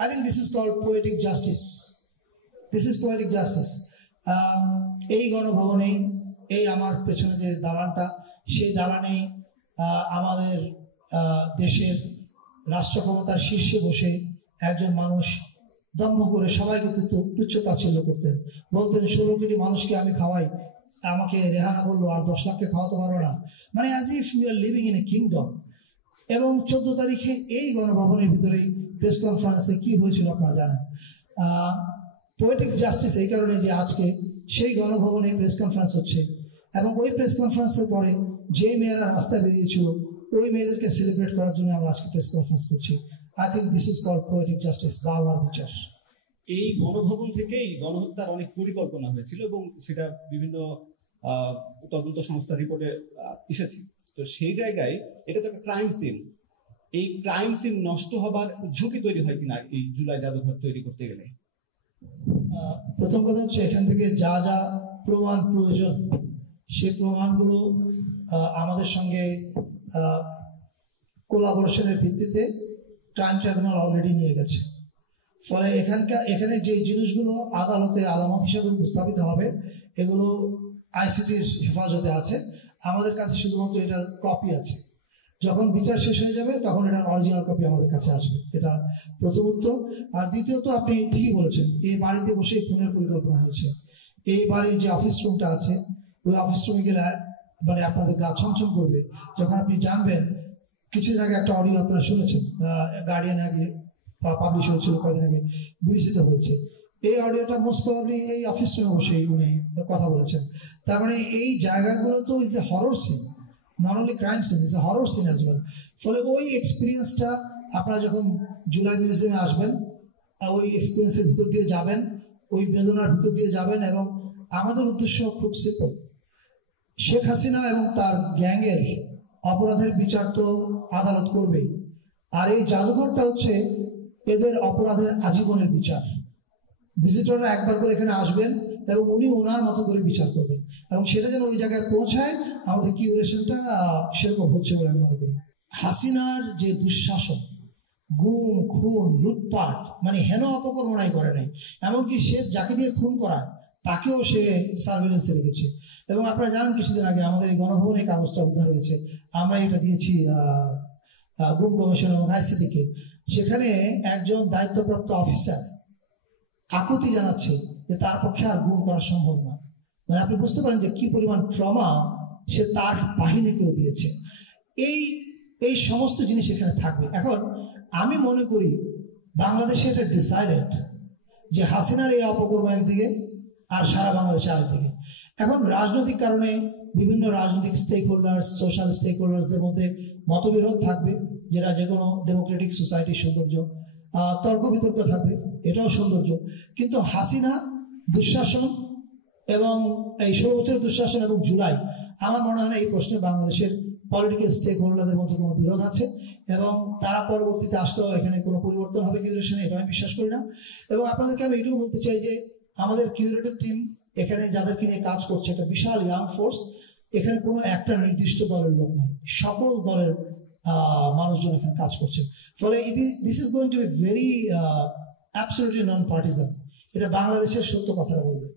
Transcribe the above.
I think this is called poetic justice. This is poetic justice. এই গণভবনে এই আমার পেছনে যে দালানটা, সেই দালানে আমাদের দেশের রাষ্ট্র ক্ষমতার শীর্ষে বসে একজন মানুষ দম্ভ করে সবাইকে তুচ্ছ তাচ্ছিল্য করতেন, বলতেন 16 কোটি মানুষকে আমি খাওয়াই, আমাকে রেহানা বললো আর 10 লাখকে খাওয়াতে পারো না, মানে as if we are living in a kingdom. এবং 14 তারিখে এই গণভবনের ভিতরেই প্রেস কনফারেন্সে কি হয়েছিল আপনারা জানেন। পোয়েটিক জাস্টিস এই কারণে যে আজকে সেই গণভবনে প্রেস কনফারেন্স হচ্ছে এবং ওই প্রেস কনফারেন্সের পরে যে মেয়েরা রাস্তায় বেরিয়েছিল ওই মেয়েদেরকে সেলিব্রেট করার জন্য আমরা আজকে প্রেস কনফারেন্স করছি। I think this is called poetic justice, বাংলার বিচার। এই গণভবন থেকেই গণহত্যার অনেক পরিকল্পনা হয়েছিল এবং সেটা বিভিন্ন তদন্ত সংস্থার রিপোর্টে এসেছে। তো সেই জায়গায় এটা তো একটা ক্রাইম সিন, এই ক্রাইম সিন নষ্ট হবার ঝুঁকি তৈরি হয় কিনা এই জুলাই জাদুঘর তৈরি করতে গেলে? প্রথম কথা হচ্ছে এখান থেকে যা যা প্রমাণ প্রয়োজন সেই প্রমাণগুলো আমাদের সঙ্গে কোলাবোরেশনের ভিত্তিতে ক্রাইম ট্রাইব্যুনাল অলরেডি নিয়ে গেছে। ফলে এখানে যে জিনিসগুলো আদালতে আলামত হিসেবে উপস্থাপিত হবে এগুলো আইসিটির হেফাজতে আছে, আমাদের কাছে শুধুমাত্র এটার কপি আছে। যখন বিচার শেষ হয়ে যাবে তখন এটার অরিজিনাল কপি আমাদের কাছে আসবে, এটা প্রথম উত্তর। আর দ্বিতীয়ত আপনি ঠিকই বলেছেন, এই বাড়িতে বসে খুনের পরিকল্পনা হয়েছে। এই বাড়ির যে অফিস রুমটা আছে ওই অফিস রুমে গেলে মানে আপনাদের গা ছমছম করবে যখন আপনি জানবেন। কিছুদিন আগে একটা অডিও আপনারা শুনেছেন, গার্ডিয়ান আগে পাবলিশ হয়েছিল কয়েকদিন আগে, বিবেচিত হয়েছে। এই অডিওটা মোস্ট প্রবাবলি এই অফিস রুমে বসে উনি কথা বলেছেন। তার মানে এই জায়গাগুলো তো is a horror scene, not only crime scene, is a horror scene as well. ফলে ওই এক্সপিরিয়েন্সটা আপনারা যখন জুলাই মিউজিয়ামে আসবেন ওই এক্সপিরিয়েন্সের ভিতর দিয়ে যাবেন, ওই বেদনার ভিতর দিয়ে যাবেন। এবং আমাদের উদ্দেশ্য খুব সিম্পল, শেখ হাসিনা এবং তার গ্যাংয়ের অপরাধের বিচার তো আদালত করবেই, আর এই জাদুঘরটা হচ্ছে এদের অপরাধের আজীবনের বিচার। ভিজিটররা একবার করে এখানে আসবেন এবং উনি ওনার মতো করে বিচার করবেন এবং সেটা যেন ওই জায়গায় পৌঁছায় আমাদের কিউরেশনটা সেরকম হচ্ছে বলে আমি মনে করি। হাসিনার যে দুঃশাসন, গুম খুন লুটপাট, মানে হেন অপকর্মনাই করে নাই, এমনকি সে যাকে দিয়ে খুন করায় তাকেও সে সার্ভেলেন্সে রেখেছে। এবং আপনারা জানেন কিছুদিন আগে আমাদের এই গণভবনে কাগজটা উদ্ধার হয়েছে, আমরা এটা দিয়েছি গুম কমিশন এবং আইসিটিকে। সেখানে একজন দায়িত্বপ্রাপ্ত অফিসার আকুতি জানাচ্ছে যে তার পক্ষে আর গুম করা সম্ভব না। মানে আপনি বুঝতে পারেন যে কি পরিমাণ ট্রমা সে তার বাহিনীকেও দিয়েছে। এই সমস্ত জিনিস এখানে থাকবে। এখন আমি মনে করি বাংলাদেশে এটা ডিসাইডেড যে হাসিনার এই অপকর্ম একদিকে আর সারা বাংলাদেশে আরেকদিকে। এখন রাজনৈতিক কারণে বিভিন্ন রাজনৈতিক স্টেক হোল্ডার্স, সোশ্যাল স্টেক হোল্ডার্সদের মধ্যে মতবিরোধ থাকবে, যেটা যে কোনো ডেমোক্রেটিক সোসাইটির সৌন্দর্য। তর্ক বিতর্ক থাকবে, এটাও সৌন্দর্য। কিন্তু হাসিনা দুঃশাসন এবং এই 16 বছরের দুঃশাসন এবং জুলাই, আমার মনে হয় না এই প্রশ্নে বাংলাদেশের পলিটিক্যাল স্টেক হোল্ডারদের মধ্যে কোনো বিরোধ আছে এবং তারা পরবর্তীতে আসলেও এখানে কোনো পরিবর্তন হবে কিউরেশনে, এটা আমি বিশ্বাস করি না। এবং আপনাদেরকে আমি এটাও বলতে চাই যে আমাদের কিউরেটিভ টিম এখানে যাদেরকে নিয়ে কাজ করছে একটা বিশাল ইয়াং ফোর্স, এখানে কোনো একটা নির্দিষ্ট দলের লোক নাই, সকল দলের মানুষজন এখানে কাজ করছে। ফলে this is going to be very absolutely non partisan. এটা বাংলাদেশের সত্য কথা বলবে।